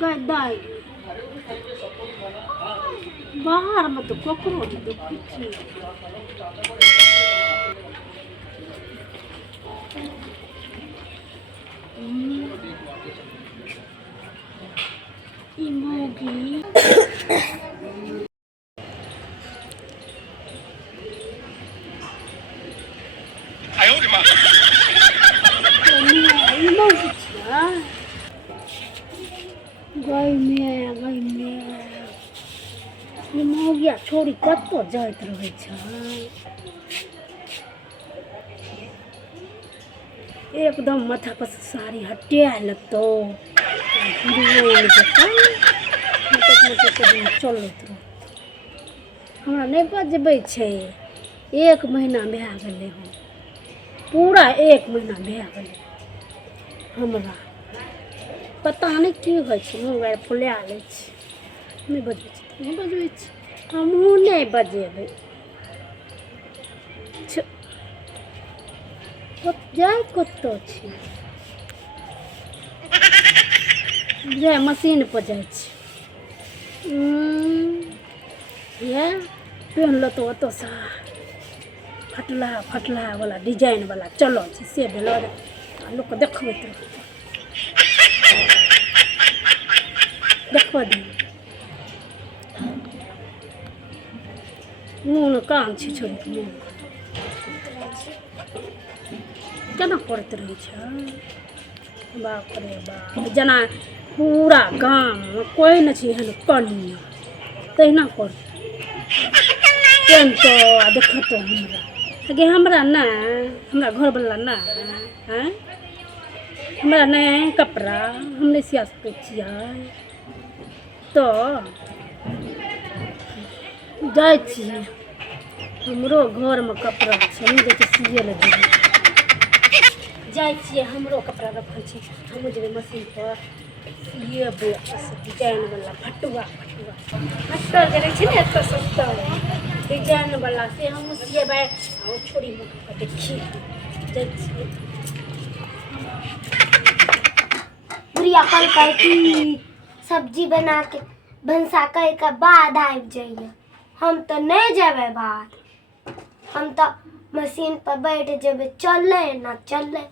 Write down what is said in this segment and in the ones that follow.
गद्दाई बाहर में तो ककरो देखी छी ई मोगी आयो रे मां ई मोगी छिया गई में ई मोगिया छोड़ी कतो जाइत रहे छै एकदम माथा पर साड़ी हटा लगतो चलत रह हमरा नहीं बजबै छै 1 महीना भए गेलै हन पूरा 1 महीना भए गेलै हमरा पता नहीं की होइ छै मोबाइल फुला लै छै नहीं बजबै छै हमहूँ नहीं बजेबै जाए कतो छी जाए मशीन पर जाए छी ये पेहन तो ओतो सा फटला वाला डिजाइन वाला चलो छी से भेलो लोक के देखबैत देखबा दी मुँह कान छी छोड़ी के मुँह केना करते रहे छै बाप रे बाप जना पूरा गाँव में कोई न छै एहन कनिया तहिना कर तो देखतो हमरा गे हमरा ना हमरा घर वाला ना हैं हमरा नहीं कपड़ा हम नहीं सिया सकै छियै तो जाए छियै हमरो घर में कपड़ा छै नहीं दै छै सिए ले देबै जाए छियै हमरो कपड़ा रखल छै हम जेबै मशीन पर सिएबै डिजाइन वाला फटुआ अस्तर जे रहै छै ने एतऽ सस्ता डिजाइन वाला से हम सिएबै और छोड़ी मुँह देखिए जाए छियै बुढ़िया कल कह कि सब्जी बना के भंसा कह के बाद आबि जाइए हम तो नहीं जेबै बाहर हम तो मशीन पर बैठ जेबै चले ना चले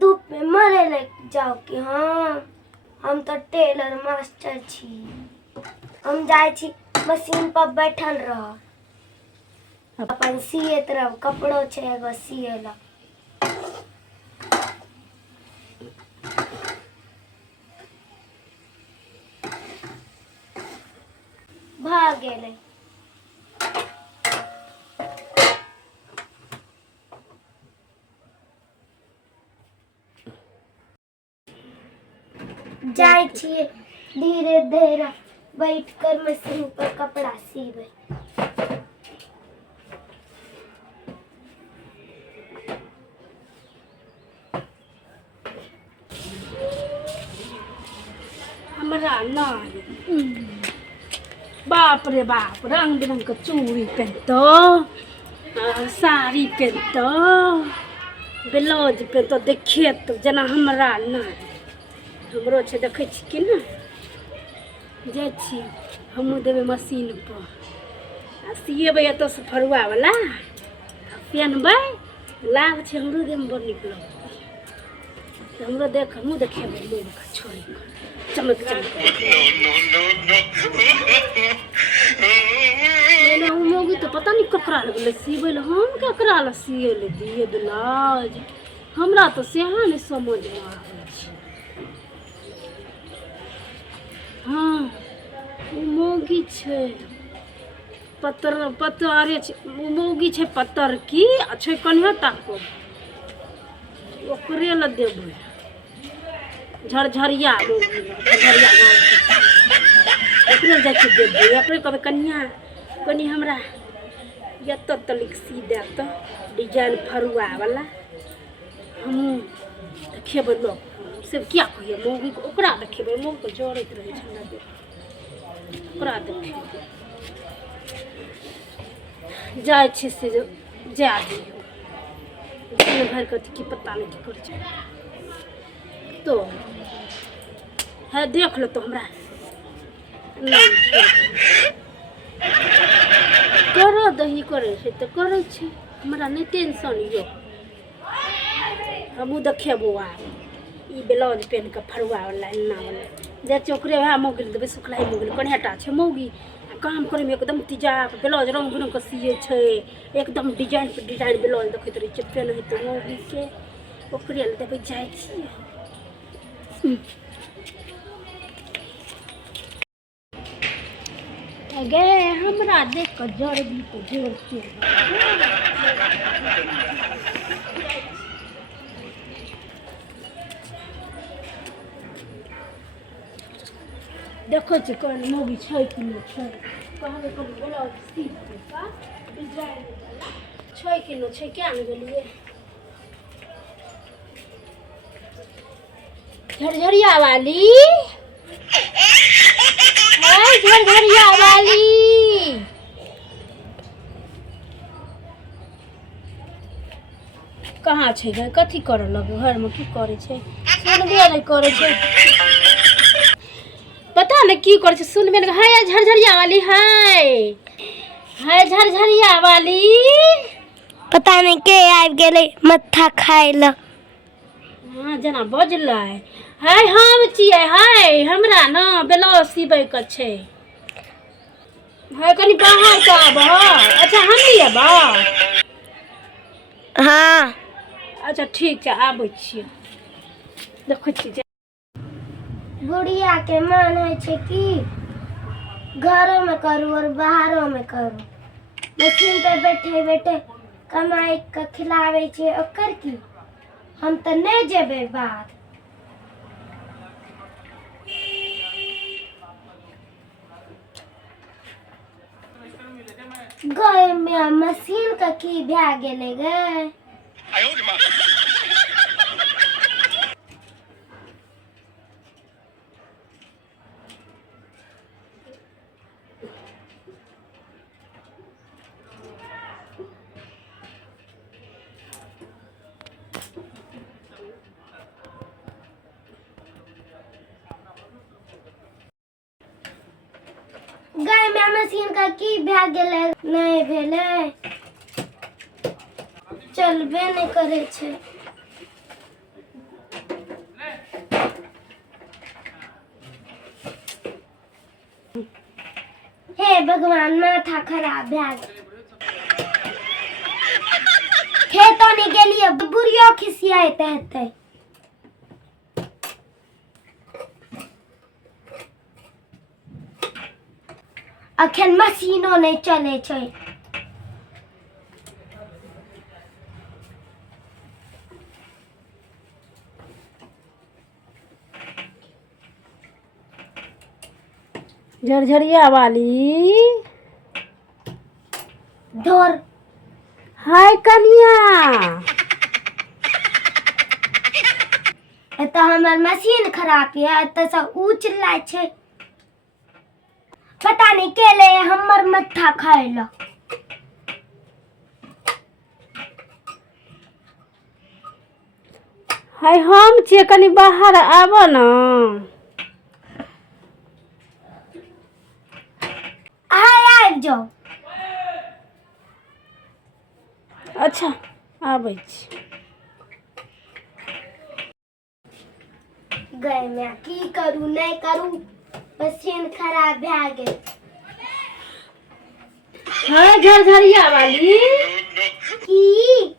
धूप में मरे लग जाओ कि हाँ हम तो टेलर मास्टर छी हम जाए छी मशीन पर बैठल रह अपन सियत रह कपड़ो छै एगो सिएला भाग गेलै जाए छिए धीरे धीरे बैठ कर मशीन पर कपड़ा सीबे हमरा ना बाप रे बाप रंग बिरंग के चूड़ी पहनतो साड़ी पहनतो ब्लाउज पहनतो देखिए तो जना हमरा ना हमरो छै देखै छी कि ना जाए छी हमहूँ देबै मशीन पर आ सिएबै एतऽ से फरुआ वाला पेहनबै लाभ छै हमरो देहमे बड़ नीक लगतै हमरो देख हमहूँ देखेबै लोग छोड़ी चमक मोगी तो पता नहीं ककरा लगलै सिबै ले हम ककरा ले सिए ले दिए ब्लाउज हमरा तो सेहा नहीं समझ में आबै छै हाँ मोगी छै पतरे छै मोगी छै पत्तर की छै कनिया ताको ओकरे ले देबै झरझरिया मोगी झरझरिया ओकरे जाए के देबै अपने कहबै कनि हमरा एतऽ तलिक सी दे तो डिजाइन फरुआ वाला हमहूँ देखेबै लोग से क्या कहिए मोगी ओकरा देखेबै मोगी के जड़ैत रहै छै ना ओकरा देखेबै जाए छे से जा दियो दिन भर कथी की पता नहीं की कर छै तो है देख लो तो हमरा करो दही करे छै तो करे छै हमरा नहीं टेंशन यो हमू देखे बौआ ई ब्लाउज पेन के फरुआ वाला एना वाला जे चोकरे वएह मौगी देबे सुखलाई मौगी कन्हटा छै मौगी काम करे में एकदम तिजाप ब्लाउज रंग बिरंग के सिए छै एकदम डिजाइन पे डिजाइन ब्लाउज देखैत रहे छै पेन है तो मौगी के ओकरे ले देबे जाय छी गे हमरा देख के जड़ भी तो जोर छै देखो छी कोन मौगी छै कि नहीं छै कहबे कोन ब्लाउज सी का डिजाइन छै कि नहीं छै क्या न गेलिए झरझरिया वाली है झरझरिया वाली कहाँ छै गे कथी करे लगे घर में की करे छै सुनबे नहीं करे छै पता नहीं की करे छै सुनबे नहीं है झरझरिया वाली है झरझरिया वाली पता नहीं के आबि गेलै मत्था खाय ल हाँ जना बजलै है हम छियै है हमरा ना ब्लाउज सीबै के छै है कनी बाहर से आबह अच्छा हम नहीं आबह हाँ अच्छा ठीक छै आबै छियै देखै छियै बुढ़िया के मन है छै कि घरों में करूँ और बाहरों में करूँ मशीन पे बैठे बैठे कमाई के खिलावे छै ओकर की हम तो नहीं जेबे बाहर गए में मशीन का की भए गेले गे गए में मशीन का की भए गेले नहीं भेले चलबे नहीं करे छै हे भगवान माथा खराब भए गेल खेतो नहीं गेलिए बुढ़ियो खिसियात हेतै अखन मशीनो नहीं चले छै झरझरिया वाली धोर हाय कनिया एत हमर मशीन खराब है एत से ऊंच लाय छै पता नहीं के ले हमर मत्था खाय ल हाय हम छियै कनी बाहर आबो ना हाय आबि जाओ अच्छा आबै छी गए मैं की करूं नहीं करूं मशीन खराब भए गेल हाय झरझरिया वाली की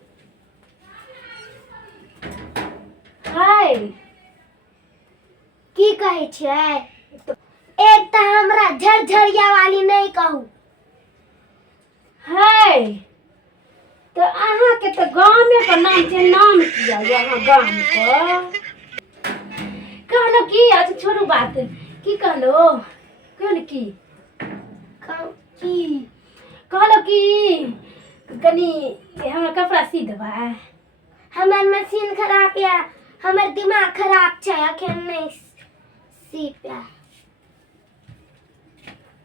हाय की कहै छै एक तो हमरा झरझरिया वाली नहीं कहू हाय तो अहाँ के तो गाँव के नाम छै नाम किया यहाँ गाँव को कहलो की अच्छा छोड़ू बात की कहलो कहल की कहलो की कनी हमरा कपड़ा सी देबै हमर मशीन खराब है हमर दिमाग खराब छै अखन नहीं सी पे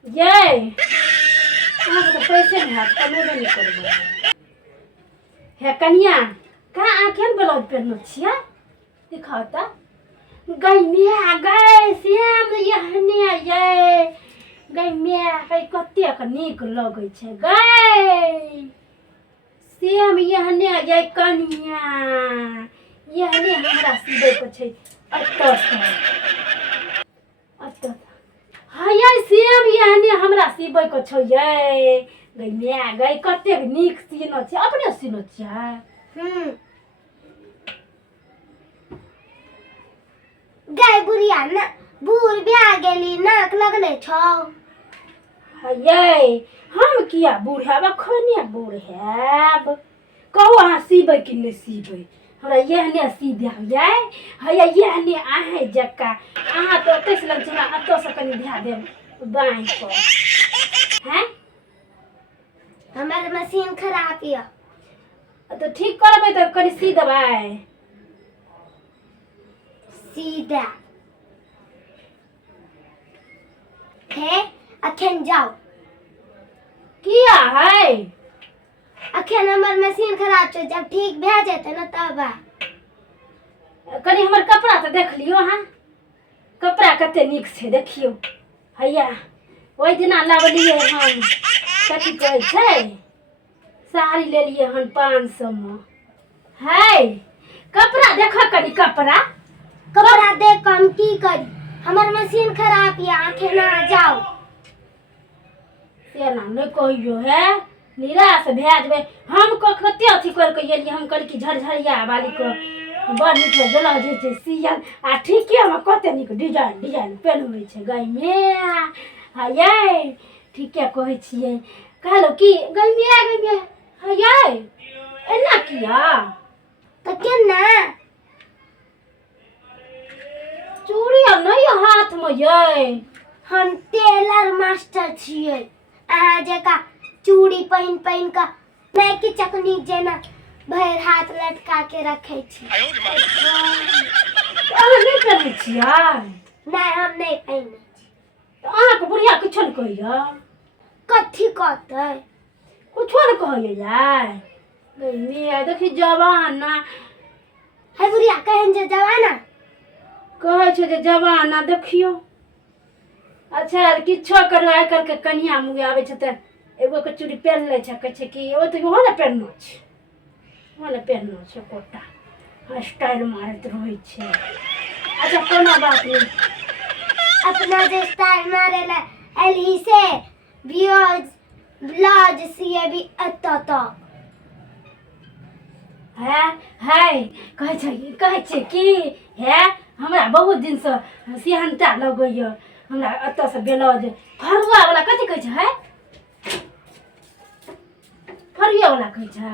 ये अहाँके तऽ पैसे नहि हैत कमेबे नहि करबै हे कनिया कहाँ अहाँ केहन ब्लाउज पहिरने छियै दिखाओ तऽ गई माय गई श्याम एहने ये गई माय गई कतेक नीक लगै छै गई श्याम एहने ये कनिया एहने हमरा सिबैके छै एतऽसँ एतऽ हैया श्याम एहने हमरा सिबैके छौ ये गई माय गई कतेक नीक सीने छै अपने सीने छियै गई बुढ़िया ना बूढ़ बिया गेली नाक लगले छौ ये हम किया बूढ़ हैब अखने बूढ़ हैब कहू अहाँ सीबै कि नहि सीबै हमरा एहने सी देब यै हैया एहने अहेँ जक्का अहाँ तऽ ओतयसँ लग छै हमरा एतयसँ कनि धए देब बाँहिपर हैं हमार मशीन खराब यऽ तऽ ठीक करबै तऽ कनि सी देबै सीधा हे अखन जाओ किया है अखन हमार मशीन खराब छै जब ठीक भए जेतै ना तब कनि हमर कपड़ा तऽ देख लियौ अहाँ कपड़ा कते नीक छै देखियौ हैया ओहि दिना लाबलियै हम कथी कहै छै साड़ी लेलियै हन 500 मे है कपड़ा देखऽ कनि कपड़ा देख हम की करी हमार मशीन खराब यऽ आखे ना जाओ से ना नहि कहियो है निराश भए जेबै हम कते अथी करिके एलियै हम कहली कि झरझरिया वालीके बड़ नीक ब्लाउज होइ छै सियल आ ठीकेमे कते नीक डिजाइन पेन्हबै छै गइमे हैयै ठीके कहै छियै कहलहुँ कि गइमे हैयै एना किया तऽ केना चूड़ी आर नहि यऽ हाथमे यै हम टेलर मास्टर छियै अहाँ जका चूड़ी पहिन कऽ नहि कि चकनी जेना भरि हाथ लटका के रखै छी अहाँ नहि पहिनै छियै नहीं हम नहीं पहिने तऽ अहाँके बुढ़िया किछो नहि कहैया कथी कहतै कुछो नहि कहैया यै गइमे देखी जवाना है बुढ़िया कहन जे जवाना कहै छै जे जवाना देखियो अच्छा किछो करू आइ काल्हिके कनिया मुँह आबै छै तऽ एगो के चूड़ी पहिन लै छै कहै छै कि ओ तऽ ओहो ने पहिनो छै ओहो ने पहिनो छै कोटा स्टाइल मारैत रहै छै अच्छा कोनो बात नहीं अपना जे स्टाइल मारे ला एलही से ब्लाउज सिए भी अत्ता तक है कहै छै कि है हमरा बहुत दिन से सिहनता लगैया हमरा एतऽ से ब्लाउज फरुआ वाला कथी कहै छै है फरुआ वाला कहै छै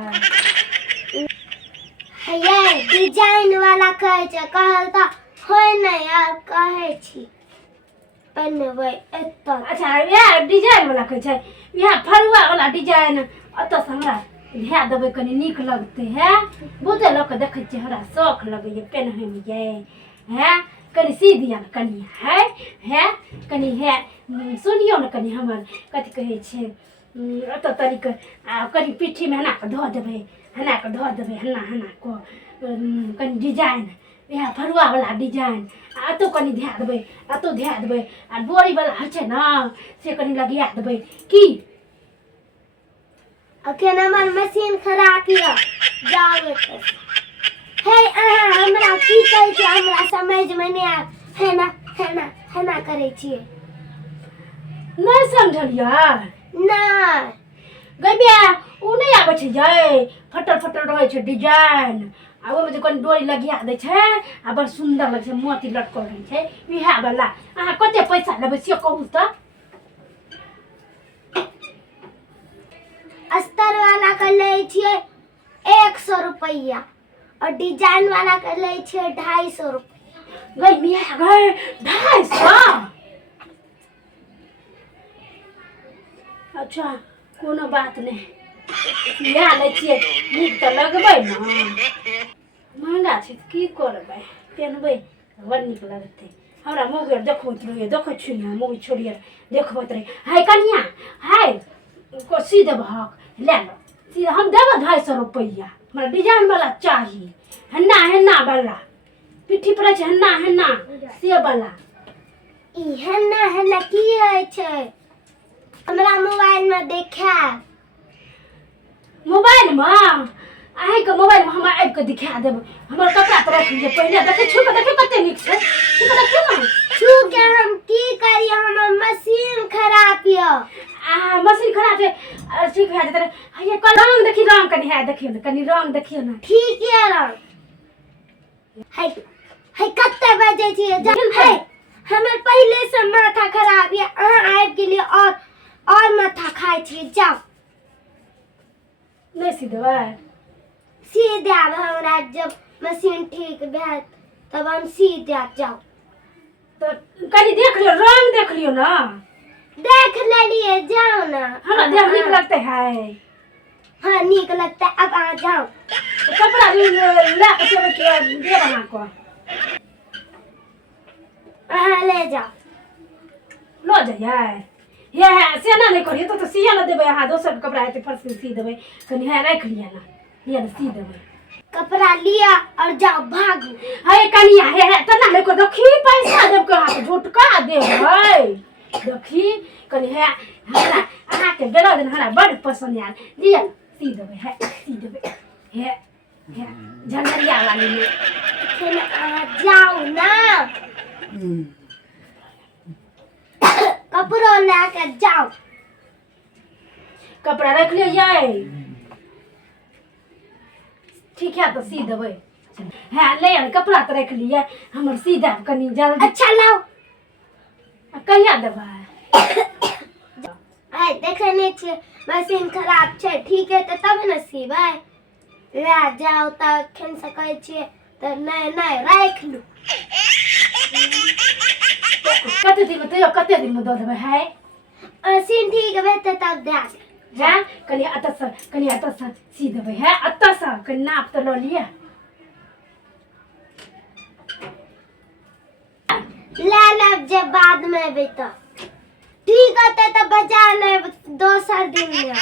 है डिजाइन वाला कहै छै कहल तऽ होय नहीं यार कहै छी पहनबै एत्ता अच्छा इएह डिजाइन वाला कहै छै इएह फरुआ वाला डिजाइन एतऽ से हमरा धए देबै कनि नीक लगतै है बहुते लोक देखै छियै हमरा शौख लगैया पेन्हैमे यै है कनि सी दिया ने कनि है कनि है सुनियौ ने कनि हमर कथी कहै छै एतऽ तरीके आ कनि पीठीमे एना कऽ धऽ देबै एना कऽ कनि डिजाइन इएह फरुआ वाला डिजाइन आ एतौ कनि धए देबै एतौ धए देबै आ डोरी वाला होइ छै ने से कनि लगिया देबै की अखन हमर मशीन खराब यऽ जाओ हे अहाँ हमरा की कहै छी हमरा समझमे नहि आब हेना करै छियै नहीं समझलियै नहीं गइबिया उ नहीं आबै छै यै फटल रहै छै डिजाइन आ ओहिमे जे कनि डोरी लगिया दै छै आ बड़ सुन्दर लगै छै मोती लटकल रहै छै इएह वाला अहाँ कते पैसा लेबै से कहू तऽ अस्तर वाला का ले छियै 100 रुपया और डिजाइन वाला का ले छियै 250 रुपया गइबिया गए 250 अच्छा कोनो बात नहीं लए लै छियै नीक तऽ लगबै ने महंगा छै तऽ की करबै पेन्हबै बड़ नीक लगतै हमरा मोगेर देखबैत रहिए देखै छी ना मोगी छोड़िए देखबैत रही हाय कनिया हाय को सी देबहक ले लो सी हम देब 250 रुपया हमरा डिजाइन वाला चाहिए हेन्ना हेन्ना वाला पिट्ठी पर छै हेन्ना से वाला ई हेन्ना की होइ छै हमरा मोबाइल में देखाब मोबाइल में अहीं के मोबाइल में हम आबि के दिखा देब हमर कपड़ा तो रख लीजिए पहले देखे छु के देखियो कते नीक छै छु के देखियो ना छू के हम की करी हमर मशीन खराब य मशीन खराब है ठीक है तेरे ये रंग देखी रंग कनी है देखियो ना कनी रंग देखियो ना ठीक है रंग है कते बजे छिए है हमर पहले से माथा खराब है अहाँ आबि गेलिए और माथा खाइ छिए जाओ नहीं सी देबै सी देब हमरा जब मशीन ठीक भेल तब हम सी देब जाओ तो कनी देख लियो रंग देख लियो ना देख लेलिए जाओ ना हमरा देख नीक लगते है हाँ नीक लगता है अब आ जाओ तो कपड़ा ले के चले के दे बना को ले जाओ लो जाइए ये है सेना नहीं करिए तो सिया ना देबे हां दोसर कपड़ा है फर्श सी देबे कनी है रख लिया ना ये ना सी देबे कपड़ा लिया और जाओ भागो है कनिया है तना नहीं को देखी पैसा देब के हाथ झुटका देबै देखी कनी है हमरा अहाँ के बेला दिन हमरा बड़ पसंद यार लिया सी देबे है सी देबे है झंझरिया वाली में फिर जाओ ना कपड़ो लेके जाओ कपड़ा रख लियो ये ठीक है तो सी देबै है ले आन कपड़ा तो रख लिए हमर सी देब कनी जल्दी अच्छा लाओ कहिया देबै है देखे नहीं छे मशीन खराब छे ठीक है तो तब न सीबै ले जाओ त खेन सकै छे तो नहीं राख लू कते दिन में तो कते दिन में दो देबै है मशीन ठीक भेते तब दे है कनी अतस सी देबै है अतस कनी नाप तो लो लिए ले लब जब बाद में भी तो ठीक होते तो बजा ले दोसर दिन में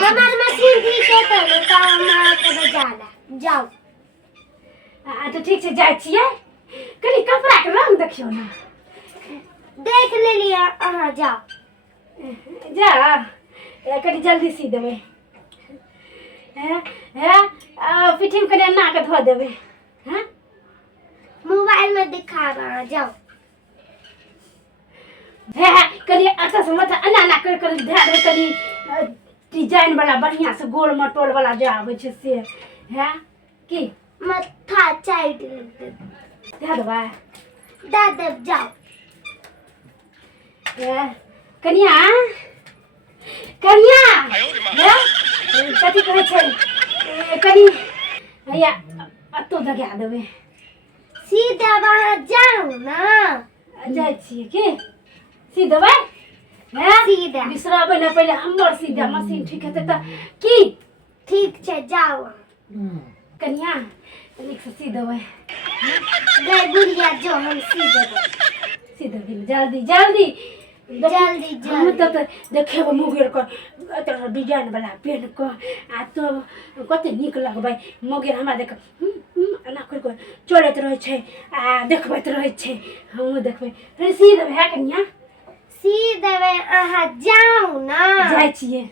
हमार मशीन ठीक है तो हम आके बजा ले जाओ तो ठीक से जाय छियै कनी कपड़ा के रंग देखियो ना देख ले लिया अहाँ जाओ जा कनी जल्दी सी देबै है फिटिंग कनी अन्ना के धो देबै हैं मोबाइल में दिखा रहा जाओ है कनी अच्छा से मत अन्ना कर धै दे कनी डिजाइन वाला बढ़िया से गोल मटोल वाला जे आबै छै से है की मथा चाइट धै देबै दे जाओ कनिया कथी कहै छै कनी हैया अतो दगा देबै सीधा वहाँ जाओ ना जाइ छियै की सी देबै सीधा बिसरबै ना पहिले हमर सीधा मशीन ठीक हेतै तऽ की ठीक छे जाओ कनिया नीक से सी देबै गए बुढ़िया जो हम सी देबै जल्दी हम तो देखेबै मुगेर कर तरह डिजाइन वाला पेन को आ तो कते नीक लगबै मुगेर हमरा देख एना कर चलैत रहै छै आ देखबैत रहै छै हमहूँ देखबै फिर सी देबै है कनिया सी देबै अहाँ जाओ ना जाइ छियै